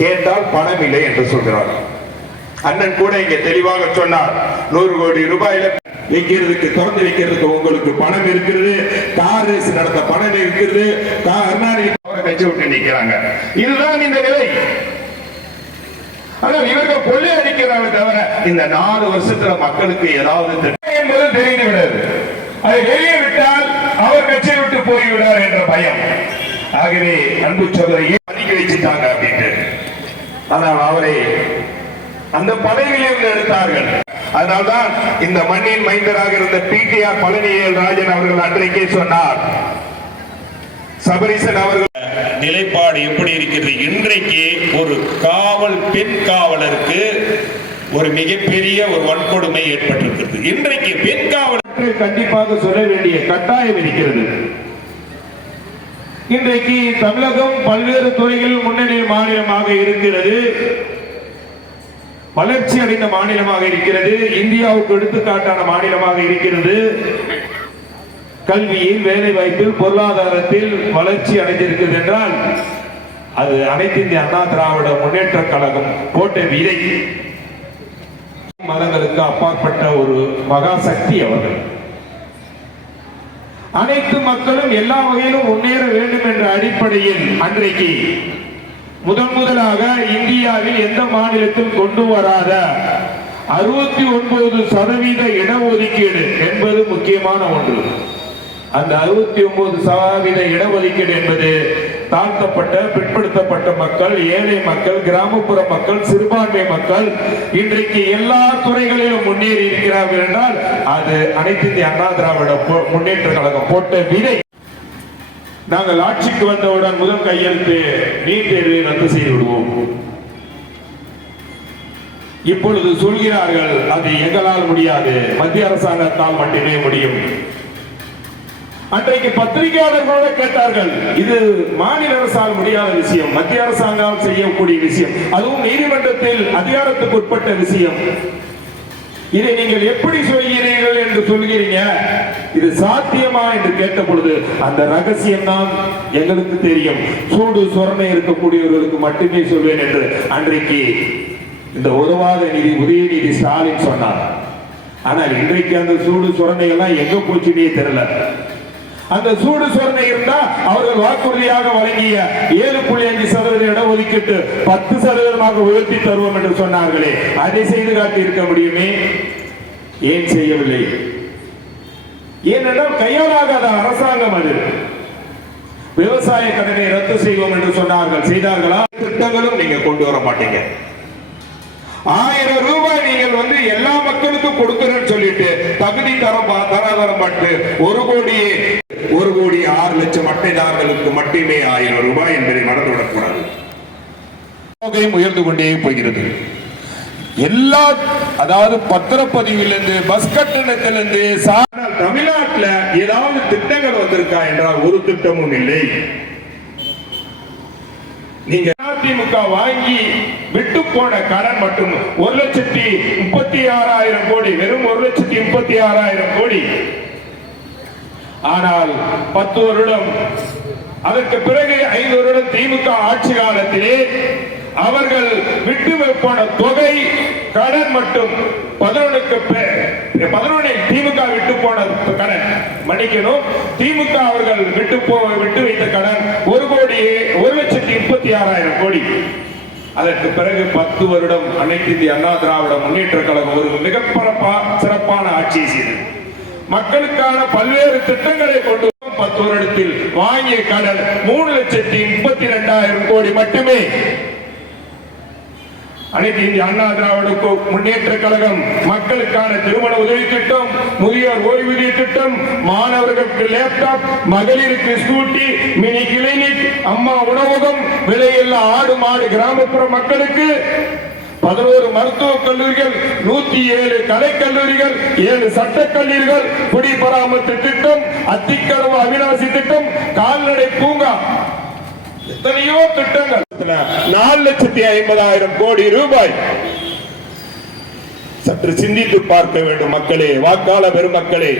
கேட்டால் பணம் இல்லை என்று சொல்கிறார். அண்ணன் கூட இங்க தெளிவாக சொன்னார், 100 கோடி ரூபாயில வைக்கிறதுக்கு, திறந்து வைக்கிறதுக்கு உங்களுக்கு பணம் இருக்கிறது, கார் ரேஸ் நடத்த பணம் இருக்கிறது, கட்சி விட்டு நிற்கிறாங்க. இதுதான் இந்த நிலை. ஆனால் இவர்கள் கொள்ளை அடிக்கிறாங்க தவிர இந்த 4 வருஷத்துல மக்களுக்கு ஏதாவது என்பது தெரிந்து விடாது. அதை வெளியே விட்டால் அவர் கட்சியை விட்டு போய்விடார் என்ற பயம். ஆகவே அன்பு சகோதரியை பதுக்கி வச்சுட்டாங்க அப்படின்ட்டு. ஆனால் அவரை அந்த பதவியிலிருந்து எடுத்தார்கள். அதனால்தான் இந்த மண்ணின் மைந்தராக இருந்த பிடிஆர் பழனிவேல் ராஜன் அவர்கள் அன்றைக்கே சொன்னார், சபரீசன் அவர்கள் நிலைப்பாடு எப்படி இருக்கிறது. இன்றைக்கு ஒரு காவல், பெண் காவலருக்கு ஒரு மிகப்பெரிய ஒரு வன்கொடுமை ஏற்பட்டிருக்கிறது. இன்றைக்கு பெண் காவலருக்கு கண்டிப்பாக சொல்ல வேண்டிய கட்டாயம் இருக்கிறது. இன்றைக்கு தமிழகம் பல்வேறு துறைகளில் முன்னணி மாநிலமாக இருக்கிறது, வளர்ச்சி அடைந்த மாநிலமாக இருக்கிறது, இந்தியாவுக்கு எடுத்துக்காட்டான மாநிலமாக இருக்கிறது. கல்வியில், வேலை வாய்ப்பில், பொருளாதாரத்தில் வளர்ச்சி அடைந்திருக்கிறது என்றால் அது அனைத்து இந்திய அண்ணா திராவிட முன்னேற்ற கழகம் போட்ட விதை. மதங்களுக்கு அப்பாற்பட்ட ஒரு மகா சக்தி அவர்கள். அனைத்து மக்களும் எல்லா வகையிலும் முன்னேற வேண்டும் என்ற அடிப்படையில் அன்றைக்கு முதலாக இந்தியாவில் எந்த மாநிலத்தில் கொண்டு வராத 69% இடஒதுக்கீடு என்பது முக்கியமான ஒன்று. அந்த 69% இடஒதுக்கீடு என்பது தாழ்த்தப்பட்ட, பிற்படுத்தப்பட்ட மக்கள், ஏழை மக்கள், கிராமப்புற மக்கள், சிறுபான்மை மக்கள் இன்றைக்கு எல்லா துறைகளிலும் முன்னேறி இருக்கிறார்கள் என்றால் அது அனைத்து இந்திய அண்ணா திராவிட முன்னேற்ற கழகம் போட்ட விதை. நாங்கள் ஆட்சிக்கு வந்தவுடன் முதல் கையெழுத்து நீட் தேர்வை ரத்து செய்து விடுவோம். இப்பொழுது சொல்கிறார்கள் அது எங்களால் முடியாது, மத்திய அரசாங்கத்தால் மட்டுமே முடியும். அன்றைக்கு பத்திரிகையாளர்களோட கேட்டார்கள், இது மாநில அரசால் முடியாத விஷயம், மத்திய அரசாங்கம் செய்யக்கூடிய விஷயம், அதுவும் நீதிமன்றத்தில் அதிகாரத்துக்கு உட்பட்ட விஷயம், இதை நீங்கள் எப்படி சொல்கிறீர்கள் என்று சொல்கிறீங்க, இது சாத்தியமா என்று கேட்ட பொழுது அந்த ரகசியம் தான் எங்களுக்கு தெரியும், சூடு சொரணை இருக்கக்கூடியவர்களுக்கு மட்டுமே சொல்வேன் என்று அன்றைக்கு இந்த உதவாத நிதி உதயநிதி ஸ்டாலின் சொன்னார். ஆனால் இன்றைக்கு அந்த சூடு சொரணை எல்லாம் எங்க போச்சுன்னே தெரியல. அந்த சூடு சொரணை இருந்தா அவர்கள் வாக்குறுதியாக வழங்கிய 7.5% இடஒதுக்கீட்டு 10% உயர்த்தி தருவோம் என்று சொன்னார்களே, அதை செய்து காட்டி இருக்க முடியுமே, ஏன் செய்யவில்லை? ஏனென்றால் கையாளாகாத அரசாங்கம் அது. விவசாய கடனை ரத்து செய்வோம் என்று சொன்னார்கள், செய்தார்களா? திட்டங்களும் நீங்க கொண்டு வர மாட்டீங்க. 1000 ரூபாய் நீங்கள் எல்லா மக்களுக்கும் கொடுக்கிறேன்னு சொல்லிட்டு தகுதி தராதரம் பட்டு 1 கோடி 6 லட்சம் அட்டைதாரர்களுக்கு மட்டுமே 1000 ரூபாய் என்பதை மறந்துவிடக்கூடாது. உயர்ந்து கொண்டே போகிறது. எல்லா, அதாவது பத்திரப்பதிவிலிருந்து, பஸ் கட்டணத்திலிருந்து, தமிழ்நாட்டில் ஏதாவது திட்டங்கள் வந்திருக்கா என்றால் ஒரு திட்டமும் இல்லை. நீங்க அதிமுக வாங்கி விட்டு போன கடன் மட்டும் 1,36,000 கோடி, வெறும் 1,36,000 கோடி. ஆனால் 10 வருடம், அதற்கு பிறகு 5 வருடம் திமுக ஆட்சி காலத்திலே அவர்கள் விட்டு போன தொகை கடன் மட்டும் 11 திமுக விட்டு போன கடன், மன்னிக்கணும், திமுக அவர்கள் விட்டு வைத்த கடன் 1,36,000 கோடி. அதற்கு பிறகு 10 வருடம் அனைத்து இந்திய அண்ணா திராவிட முன்னேற்ற கழகம் ஒரு மிக சிறப்பான ஆட்சியை செய்தது. மக்களுக்கான பல்வேறு திட்டங்களை கொண்டு 10 வருடத்தில் வாங்கிய கடன் 3,32,000 கோடி மட்டுமே. அனைத்து இந்திய அண்ணா திராவிட முன்னேற்ற கழகம் மக்களுக்கான திருமண உதவி திட்டம், முதியோர் ஓய்வூதிய திட்டம், மாணவர்களுக்கு லேப்டாப், மகளிருக்கு ஸ்கூட்டி, மினி கிளினிக், அம்மா உணவகம், விலையில்லா ஆடு மாடு கிராமப்புற மக்களுக்கு 11 மருத்துவக் கல்லூரிகள், 107 கலைக்கல்லூரிகள், 7 சட்டக் கல்லூரிகள், குடிபராமத்து திட்டம், அத்திக்கடவு அவிநாசி திட்டம், கால்நடை பூங்கா, எத்தனையோ திட்டங்கள். 4,50,000 கோடி ரூபாய். சற்று சிந்தித்து பார்க்க வேண்டும் மக்களே, வாக்காள பெருமக்களே.